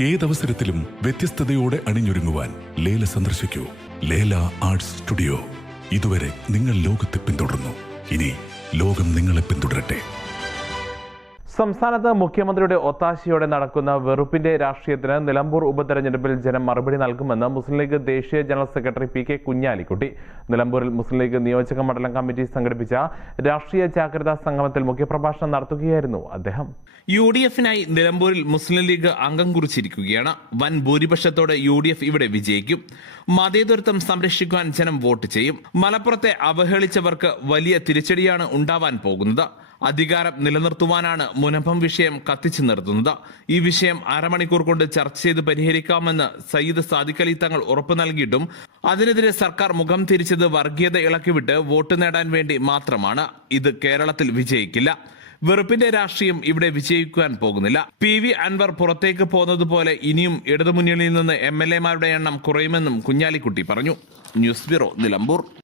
ഏതവസരത്തിലും വ്യത്യസ്തതയോടെ അണിഞ്ഞൊരുങ്ങുവാൻ ലേല സന്ദർശിക്കൂ. Lela arts studio. ഇതുവരെ നിങ്ങൾ ലോകത്തെ പിന്തുടർന്നു. ഇനി ലോകം നിങ്ങളെ പിന്തുടരട്ടെ. സംസ്ഥാനത്ത് മുഖ്യമന്ത്രിയുടെ ഒത്താശയോടെ നടക്കുന്ന വെറുപ്പിന്റെ രാഷ്ട്രീയത്തിന് നിലമ്പൂർ ഉപതെരഞ്ഞെടുപ്പിൽ ജനം മറുപടി നൽകുമെന്ന് മുസ്ലിം ലീഗ് ദേശീയ general secretary P K Kunhalikutty. നിലമ്പൂരിൽ മുസ്ലിം ലീഗ് നിയോജക മണ്ഡലം കമ്മിറ്റി സംഘടിപ്പിച്ച രാഷ്ട്രീയ ജാഗ്രതാ സംഗമത്തിൽ മുഖ്യപ്രഭാഷണം നടത്തുകയായിരുന്നു അദ്ദേഹം. യു ഡി എഫിനായി നിലമ്പൂരിൽ മുസ്ലിം ലീഗ് അംഗം കുറിച്ചിരിക്കുകയാണ്. വൻ ഭൂരിപക്ഷത്തോടെ യു ഡി എഫ് ഇവിടെ വിജയിക്കും. മതേതരത്വം സംരക്ഷിക്കുവാൻ ജനം വോട്ട് ചെയ്യും. മലപ്പുറത്തെ അവഹേളിച്ചവർക്ക് വലിയ തിരിച്ചടിയാണ് ഉണ്ടാവാൻ പോകുന്നത്. അധികാരം നിലനിർത്തുവാനാണ് മുനഭം വിഷയം കത്തിച്ചു നിർത്തുന്നത്. ഈ വിഷയം അരമണിക്കൂർ കൊണ്ട് ചർച്ച ചെയ്ത് പരിഹരിക്കാമെന്ന് സയ്യിദ് സാദിഖ് അലി തങ്ങൾ ഉറപ്പു നൽകിയിട്ടും അതിനെതിരെ സർക്കാർ മുഖം തിരിച്ചത് വർഗീയത ഇളക്കിവിട്ട് വോട്ട് നേടാൻ വേണ്ടി മാത്രമാണ്. ഇത് കേരളത്തിൽ വിജയിക്കില്ല. വെറുപ്പിന്റെ രാഷ്ട്രീയം ഇവിടെ വിജയിക്കുവാൻ പോകുന്നില്ല. പി വി അൻവർ പുറത്തേക്ക് പോകുന്നതുപോലെ ഇനിയും ഇടതുമുന്നണിയിൽ നിന്ന് എം എൽ എമാരുടെ എണ്ണം കുറയുമെന്നും കുഞ്ഞാലിക്കുട്ടി പറഞ്ഞു. News bureau Nilambur.